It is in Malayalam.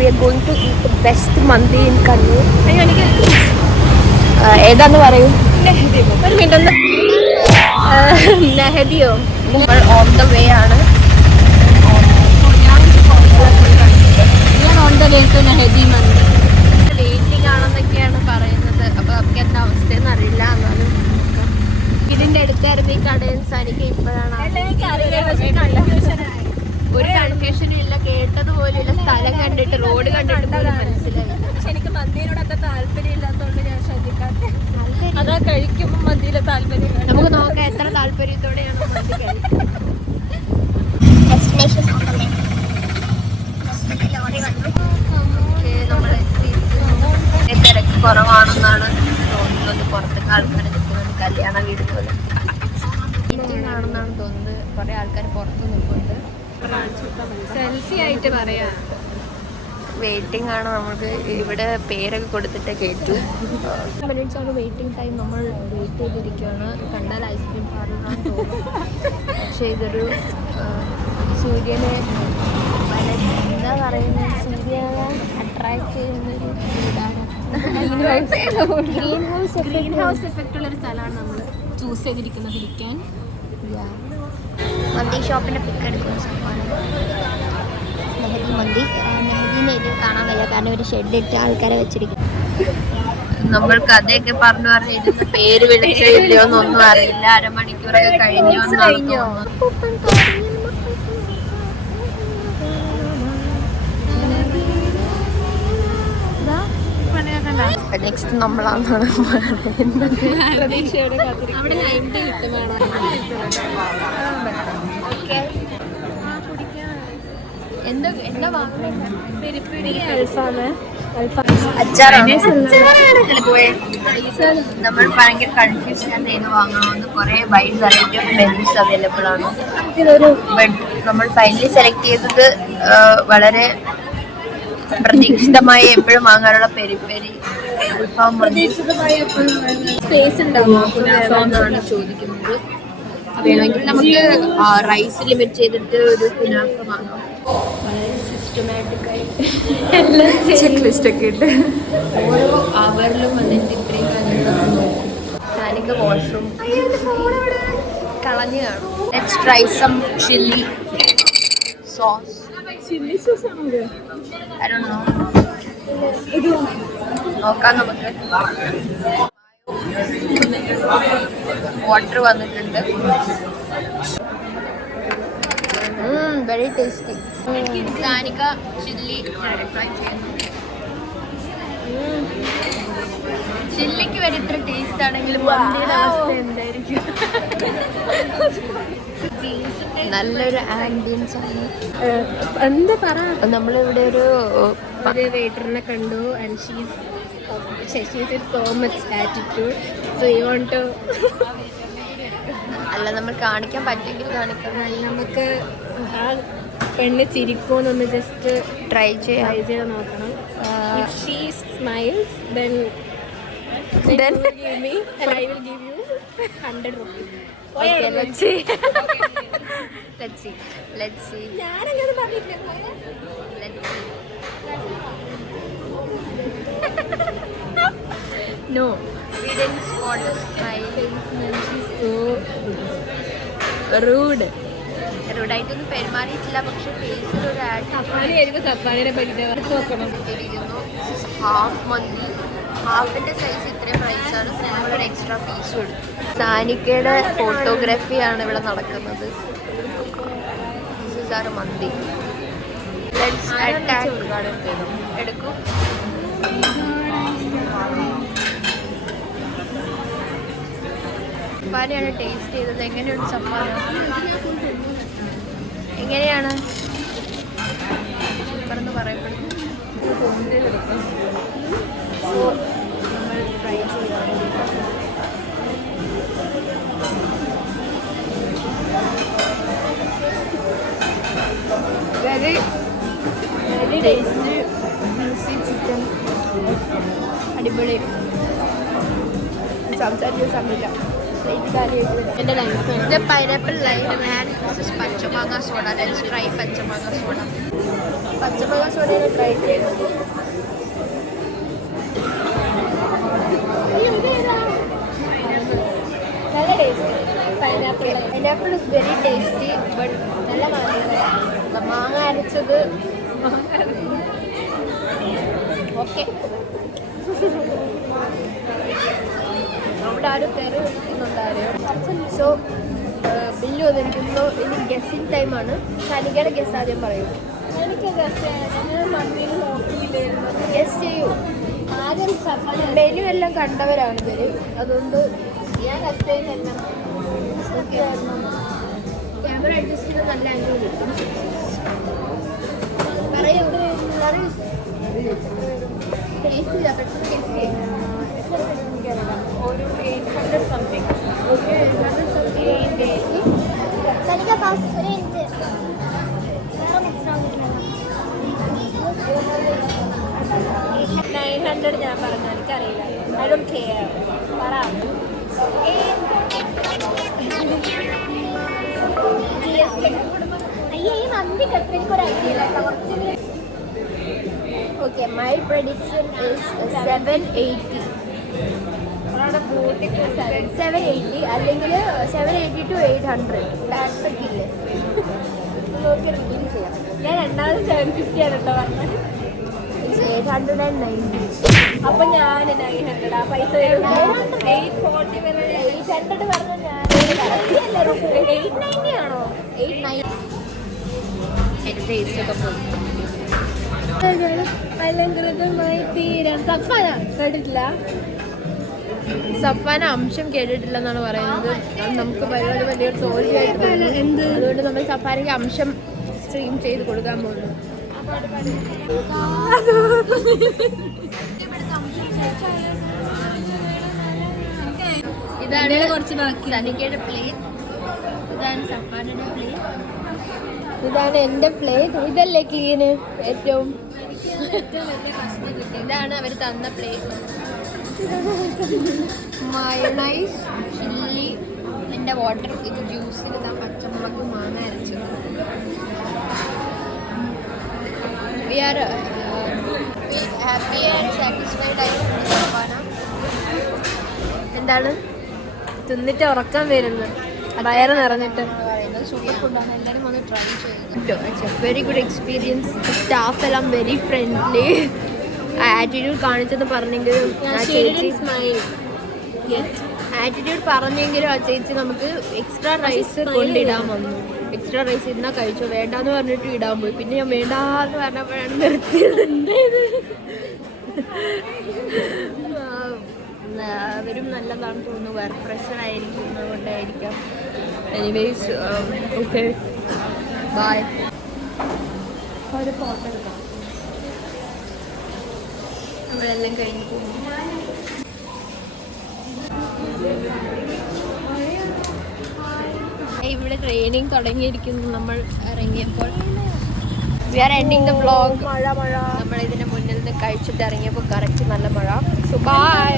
we are going to eat the best mandi in Kannur. ഏതാന്ന് പറയും? ഒരു മിനിറ്റ്. നെഹദിയോ? നമ്മൾ ഓൺ ദ വേ ആണ്. ഓൺ ദ വേ ടു നെഹദി മന്തി. വെയിറ്റിംഗ് ആണെന്നൊക്കെയാണ് പറയുന്നത്. അപ്പോൾ നമുക്ക് എന്താ അവസ്ഥയെന്ന് അറിയില്ല. എന്നാലും ഇതിൻ്റെ അടുത്തായിരുന്നു ഈ കടയിൽ സനിക്ക് ഇപ്പോഴാണ് ഒരു കൺഫ്യൂഷനും ഇല്ല, കേട്ടത് പോലും ഇല്ല. സ്ഥലം കണ്ടിട്ട് റോഡ് കണ്ടിട്ട് പോലും മനസ്സിലായി. പക്ഷെ എനിക്ക് മന്തിയോട് അത്ര താല്പര്യം ഇല്ലാത്തതുകൊണ്ട് ഞാൻ ശ്രദ്ധിക്കാത്ത. അതാ കഴിക്കുമ്പോൾ മന്തിയിലെ താല്പര്യം നമുക്ക് നോക്കാം എത്ര താല്പര്യത്തോടെയാണ് മന്തി കഴിക്കുന്നത്. നമ്മൾ തിരക്ക് കുറവാണെന്നാണ് തോന്നുന്നത്. പുറത്തൊക്കെ ആൾക്കാർ നിൽക്കുന്നത് കല്യാണ വീട് പോലെ ആണെന്നാണ് തോന്നുന്നത്. കുറെ ആൾക്കാർ പുറത്ത് നിൽക്കുന്നുണ്ട്. സെൽഫി ആയിട്ട് പറയാ. വെയിറ്റിംഗ് ആണ്. നമുക്ക് ഇവിടെ പേരൊക്കെ കൊടുത്തിട്ട് കയറ്റു. മിനിറ്റ്സ് ആണ് വെയിറ്റിംഗ് ടൈം. നമ്മൾ വെയിറ്റ് ചെയ്തിരിക്കുകയാണ്. കണ്ടാൽ ഐസ്ക്രീം പാർലറാണ് തോന്നുന്നു. പക്ഷേ ഇതൊരു സൂര്യനെ എന്താ പറയുന്നത്, സൂര്യനെ അട്രാക്ട് ചെയ്യുന്നൊരു വീടാണ്. ഗ്രീൻ ഹൗസ് എഫക്റ്റ് ഉള്ളൊരു സ്ഥലമാണ് നമ്മൾ ചൂസ് ചെയ്തിരിക്കുന്നത് ഇരിക്കാൻ. മന്തി ഷോപ്പിൻ്റെ പിക്ക് എടുക്കുന്ന സംഭവമാണ് നെഹദി മന്തി. നെഹദിനെ ഇത് കാണാൻ വയ്യ, കാരണം ഒരു ഷെഡ് ഇട്ട് ആൾക്കാരെ വെച്ചിരിക്കും. നമ്മൾ കഥയൊക്കെ പറഞ്ഞു പറഞ്ഞിരുന്ന പേര് വിളിച്ചില്ലയോ എന്നൊന്നും അറിയില്ല. അരമണിക്കൂറൊക്കെ കഴിഞ്ഞു. നെക്സ്റ്റ് നമ്മളാണെന്നാണ് പറയുന്നത്. നമ്മൾ ഭയങ്കര കൺഫ്യൂഷൻ ഏത് വാങ്ങണമെന്ന്. കുറെ wide variety of menus available ആണ്. ബട്ട് നമ്മൾ ഫൈനലി സെലക്ട് ചെയ്തത് വളരെ പ്രതീക്ഷിതമായി എപ്പോഴും വാങ്ങാനുള്ള പെരി സ്പേസ് ഉണ്ടാവുമെന്നാണ് ചോദിക്കുന്നത്. വേണമെങ്കിൽ നമുക്ക് റൈസ് ലിമിറ്റ് ചെയ്തിട്ട് ഒരു കുനാഫ വാങ്ങാം. വളരെ സിസ്റ്റമാറ്റിക്കായി ചെക്ക് ലിസ്റ്റ് ഒക്കെ ഇട്ട് ഓരോ അവറിലും വന്നിട്ട് ഇത്രയും കാര്യങ്ങൾ നോക്കും. ഞാനൊക്കെ വാഷ്റൂം കളഞ്ഞു കാണും. Let's try some chilli sauce. Chilli sauce ആണോ? I don't know. നോക്കാം നമുക്ക്. വാട്ടർ വന്നിട്ടുണ്ട്. Very tasty. Sanika chilli try ചെയ്യുന്നു. ചില്ലിക്ക് വരെ ഇത്ര ടേസ്റ്റ് ആണെങ്കിലും മന്തിയുടെ അവസ്ഥ എന്തായിരിക്കും? നല്ലൊരു ആംബിയൻസ് ആണ്. എന്താ പറ, നമ്മളിവിടെ ഒരു വെയിറ്ററിനെ കണ്ടു. And she's so much attitude. So you want to അല്ല, നമ്മൾ കാണിക്കാൻ പറ്റുമെങ്കിൽ കാണിക്കാം. നമുക്ക് ആ പെണ്ണ് ചിരിക്കുമെന്നൊന്ന് ജസ്റ്റ് ട്രൈ ചെയ്ത് നോക്കണം. If she smiles, then you will give me and I will give you 100 rupees. Okay, let's see. ഞാനങ്ങനെ പറഞ്ഞില്ല. Let's see. No, we didn't spot the smile. She's so rude. റൂഡായിട്ടൊന്നും പെരുമാറിയിട്ടില്ല. പക്ഷെ ഫേസിൽ ഒരു സഫാനിനെ പറ്റി നോക്കണം. ഹാഫ് മന്തി, ഹാഫിൻ്റെ സൈസ് ഇത്രയും പ്രൈസാണ്. നമ്മളൊരു എക്സ്ട്രാ പീസ് കൊടുത്തു. സാനിക്കയുടെ ഫോട്ടോഗ്രാഫിയാണ് ഇവിടെ നടക്കുന്നത്. This is our mandi. Let's attack. എടുക്കും. സഫാനിയാണ് ടേസ്റ്റ് ചെയ്തത്. എങ്ങനെയുണ്ട് സഫാന? എങ്ങനെയാണ്? സൂപ്പറെന്ന് പറയപ്പെടുന്നു. നമ്മൾ ട്രൈ ചെയ്യാം. Very tasty juicy chicken. അടിപൊളി. സംസാരിക്കാൻ സമയമില്ല. എൻ്റെ life pineapple lime and Pachamanga soda. Let's try Pachamanga soda. പച്ചമുളക് സോഡയാണ് ട്രൈ ചെയ്യുന്നത്. നല്ല taste. Pineapple is very tasty but നല്ല മാങ്ങ അരച്ചത് ഓക്കെ. അവിടെ ആരും പേര് വിളിക്കുന്നുണ്ടായിരുന്നു. സോ ബില്ല് വന്നിരിക്കുന്നു. ഇനി ഗസ്സിങ് ടൈമാണ്. സനികയുടെ ഗസ് ആദ്യം പറയൂ. എനിക്ക് ഗസ് ചെയ്യൂ. ആദ്യം മെനു എല്ലാം കണ്ടവരാണ് ഇവര്, അതുകൊണ്ട് ഞാൻ ഗസ് ചെയ്യുന്നില്ല. ക്യാമറ അഡ്ജസ്റ്റ് ചെയ്ത് നല്ല ആംഗിൾ കിട്ടും. പറയൂ. ടേസ്റ്റ് പെട്ടെന്ന് ടേസ്റ്റ് ചെയ്യും. ഒരു 800 സംതിങ്. ഓക്കെ, 900 ഞാൻ പറഞ്ഞു. എനിക്കറിയില്ല. I don't care. പറ. Okay, my prediction is 780. 780 അല്ലെങ്കിൽ 780 to 800. ടാക്സ് ഒക്കെ ഇല്ലേ നോക്കി റിവ്യൂ ചെയ്യാം. ഞാൻ രണ്ടാമത് 750 ആണ് കേട്ടോ പറഞ്ഞത്. 890. അപ്പം ഞാൻ 900 ആ പൈസ വരും. 840 വരെ 800 പറഞ്ഞു. ഞാൻ 890 ആണോ? 890 എൻ്റെ ടേസ്റ്റ് ഒക്കെ പോയി. അലങ്കൃതമായി തീരാൻ സഫാന കേട്ടിട്ടില്ല. സഫാന അംശം കേട്ടിട്ടില്ലെന്നാണ് പറയുന്നത്. നമുക്ക് പരിപാടി വലിയൊരു തോൽവിയായിട്ട് എന്ത്, അതുകൊണ്ട് നമ്മൾ സഫാനയ്ക്ക് അംശം സ്ട്രീം ചെയ്ത് കൊടുക്കാൻ പോകുന്നു. ഇതാണ് കുറച്ച് ബാക്കി. സനികയുടെ പ്ലേറ്റ്, ഇതാണ് സഫാനയുടെ പ്ലേറ്റ്, ഇതാണ് എൻ്റെ പ്ലേറ്റ്. ഇതല്ലേ ക്ലീന് ഏറ്റവും. ഇതാണ് അവർ തന്ന പ്ലേറ്റ്. മയോണൈസ്, ചില്ലി, എൻ്റെ വാട്ടർ, ഇത് ജ്യൂസിൽ ഇതാ പച്ചമുളക് മാങ്ങ അരച്ചത്. We are happy and satisfied ആയി. എന്താണ് തിന്നിട്ട് ഉറക്കം വരുന്നത്, വയറ് നിറഞ്ഞിട്ട്. സൂപ്പർ ഫുഡാണ്, എല്ലാവരും ഒന്ന് ട്രൈ ചെയ്തു. Very good experience. സ്റ്റാഫ് എല്ലാം വെരി ഫ്രണ്ട്ലി. ആറ്റിറ്റ്യൂഡ് കാണിച്ചെന്ന് പറഞ്ഞെങ്കിലും ആറ്റിറ്റ്യൂഡ് പറഞ്ഞെങ്കിലും ആ ചേച്ചി നമുക്ക് എക്സ്ട്രാ റൈസ് കൊണ്ടിടാൻ വന്നു. എക്സ്ട്രാ റൈസ് ഇന്നാ കഴിച്ചോ, വേണ്ടാന്ന് പറഞ്ഞിട്ട് ഇടാൻ പോയി. പിന്നെ ഞാൻ വേണ്ടാന്ന് പറഞ്ഞപ്പോഴാണ് നിർത്തിയത്. അവരും നല്ലതാണെന്ന് തോന്നുന്നു. വർക്ക് പ്രഷർ ആയിരിക്കുന്നത് കൊണ്ടായിരിക്കാം. Anyways okay, bye. ഒരു ഫോട്ടോ എടുക്കാം. നമ്മളെല്ലാം കഴിഞ്ഞ് പോകും. ഇവിടെ ട്രെയിനിങ് തുടങ്ങിയിരിക്കുന്നു. നമ്മൾ ഇറങ്ങിയപ്പോൾ we are ending the vlog. നമ്മൾ ഇതിന് മുന്നിൽ നിന്ന് കഴിച്ചിട്ട് ഇറങ്ങിയപ്പോൾ കറക്റ്റ് നല്ല മഴ. So by.